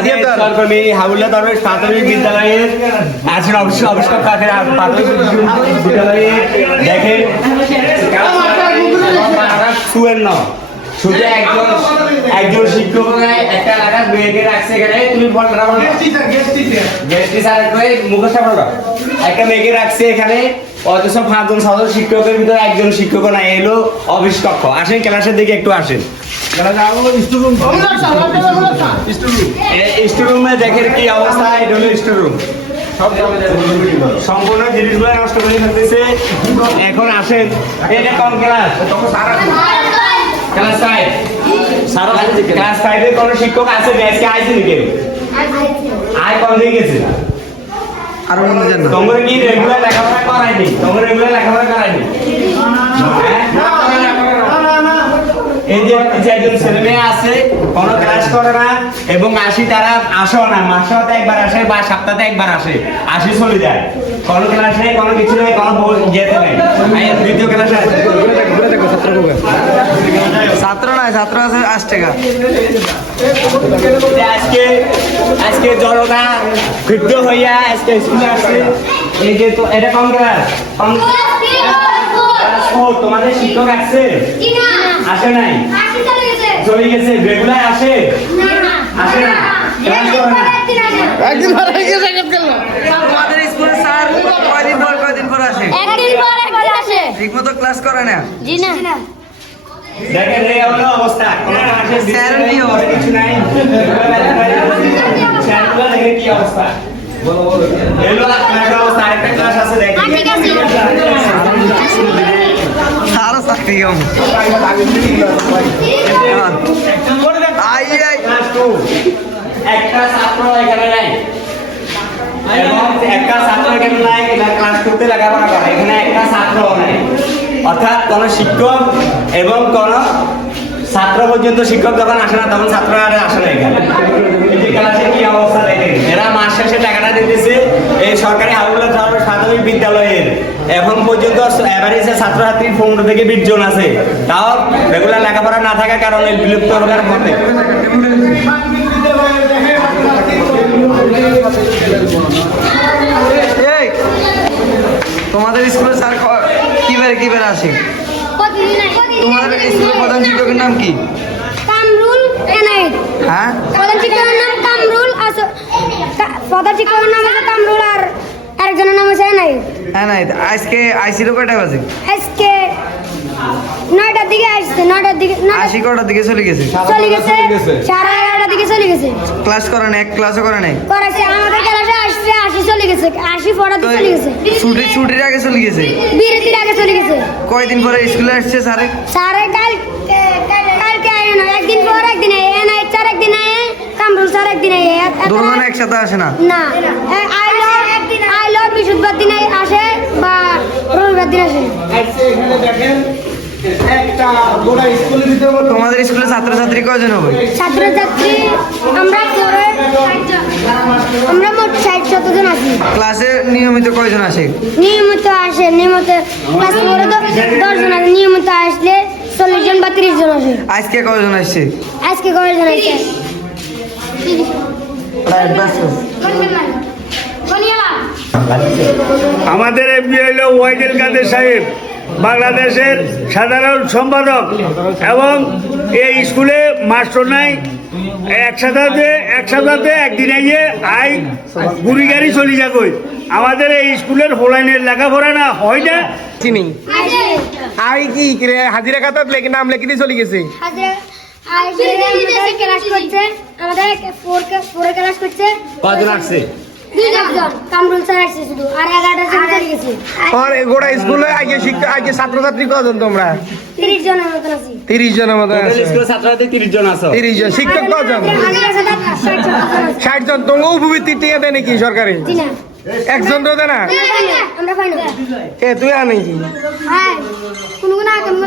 আমাদের সহকর্মী হাবুল্লাহ প্রাথমিক বিদ্যালয়ের আছেন অবশ্যই আবিষ্কার প্রাথমিক বিদ্যালয়ে দেখেন শুয়েন শুধু একজন একজন শিক্ষক একটা মেয়েকে রাখছে এখানে। তুমি বল না বল গেস্ট টিচার করে একটা মেয়েকে রাখছে এখানে। অথচ পাঁচজন ছজন শিক্ষকের ভিতরে একজন শিক্ষক নাই এলো অফিস কক্ষ আসেন ক্লাসের দিকে একটু আসেন। স্টোরুমে দেখেন কি অবস্থা এটা হলো স্টোরুম সম্পূর্ণ জিনিসগুলো নষ্ট করে ফেলতেছে। এখন আসেন এটা কোন ক্লাস ক্লাস ফাইভ ক্লাস ফাইভে কোনো শিক্ষক আছে আজকে আইছে নাকি? আয় কম দিয়ে গেছে? আরও তোমরা কি রেগুলার লেখাপড়া করায়নি? তোমরা রেগুলার লেখাপড়া করায়নি হ্যাঁ? এই যে যে একজন ছেলে মেয়ে আছে কোনো ক্লাস করে না এবং আসি তারা আসেও না। মাসে একবার আসে বা সপ্তাহে একবার আসে। আসি চলে যায়। কোনো ক্লাস নেই কোনো কিছু নেই কোনো যেতে নেই। দ্বিতীয় ক্লাসে ছাত্র নাই ছাত্র আছে আশ টাকা। আজকে আজকে জনতা ক্ষুব্ধ হইয়া আজকে স্কুলে আসছে। এই যে তো এটা কম ক্লাস কম তোমাদের শিক্ষক আসছে আসে নাই? চলে গেছে। রেগুলার আসে আসে না ক্লাস করে না একদিন পরে গিয়ে জায়গা গেল তোমাদের স্কুলে স্যার কয়দিন পর কয়দিন পর আসে একদিন পর একদিন আসে ঠিক মতো ক্লাস করে না? জি না। দেখেন এই হলো অবস্থা। স্যার কি কিছু নাই স্যারগুলো দেখে কি অবস্থা? এলো ক্লাসের অবস্থা আরেকটা ক্লাস আছে দেখেন। ঠিক আছে। কম আই আই। ক্লাস টু একটা ছাত্র এখানে নাই। একটা ছাত্র এখানে নাই? ক্লাস টুতে লেখাপড়া করে এখানে একটা ছাত্র নাই। অর্থাৎ কোন শিক্ষক এবং কোন ছাত্র পর্যন্ত শিক্ষক যখন আসে না, তখন ছাত্ররা আসে না এখানে ক্লাসের কি অবস্থা দেখেন এরা মাস শেষে টাকাটা দিতেছে এই সরকারি হাউগুলো প্রাথমিক বিদ্যালয়ের এখন পর্যন্ত এভারেজে ছাত্রছাত্রী পনেরো থেকে বিশ জন আছে। তাও রেগুলার লেখাপড়া না থাকার কারণে বিলুপ্ত হওয়ার পথে এই তোমাদের স্কুলে স্যার ক- কিবারে কিবারে আসে তোমাদের স্কুলের প্রধান শিক্ষকের নাম কি? কামরুল এনায়েত। হ্যাঁ? প্রধান শিক্ষকের নাম কামরুল আছে প্রধান শিক্ষকের নাম আছে কামরুল আর আরেকজনের নাম আছে এনায়েত। হ্যাঁ নাই আজকে আইসিল কয়টা বাজে? আজকে নয়টার দিকে আসছে নয়টার দিকে আশি কটার দিকে চলে গেছে? চলে গেছে সাড়ে এগারোটার দিকে চলে গেছে। ক্লাস করে না এক ক্লাসও করে নাই? করাছে আমাদের আশি চলে গেছে আশি পড়াতে চলে গেছে। ছুটি ছুটির আগে চলে গেছে? বিরতির আগে চলে গেছে। কয়দিন পরে স্কুলে আসছে স্যারে? স্যারে কাল কালকে আয় না একদিন পর একদিন আয় এনায়েত স্যার একদিন আয় কামরুল স্যার একদিন আয় দুজন একসাথে আসে না? না এ, আইলো একদিন আইলো বৃহস্পতিবার দিন আসে বা রবিবার দিন আসে। এখানে দেখেন তোমাদের স্কুলে ছাত্রছাত্রী কয়জন হবে? ছাত্রছাত্রী আমরা আমরা মোট ষাট শতজন আছি। ক্লাসে নিয়মিত কয়জন আসে? নিয়মিত আসে নিয়মিত ক্লাস করে তো দশজন আছে নিয়মিত আসলে চল্লিশ জন বা তিরিশ জন আসে। আজকে কয়জন আসছে? আজকে কয়জন আছে আমাদের এমপি হইল ওয়াইদুল কাদের সাহেব বাংলাদেশের সাধারণ সম্পাদক এবং এই স্কুলে মাস্টার নাই। একসাথে একসাথে একদিন আইয়ে আই গুড়ি গাড়ি চলি যাকই আমাদের এই স্কুলের হোলাইনের লেখাপড়া না হয় না। চিনি। আই কি রে হাজিরা খাতাত লেখি নাম লেখি দিয়ে চলে গেছে? ক্লাস করছে আমাদের ফোরে ক্লাস করছে। কজন আসছে? ছাত্রছাত্রী কজন তোমরা? তিরিশ জনের মতো আছে। স্কুলের ছাত্রছাত্রী তিরিশ জন আছো। তিরিশ জন। শিক্ষক কজন? ষাট জন। তোমাকে উপবৃত্তি টিকা দেয় নাকি সরকারি? একজন তো দেয় না? না তুই আনি কি কোনো কোনো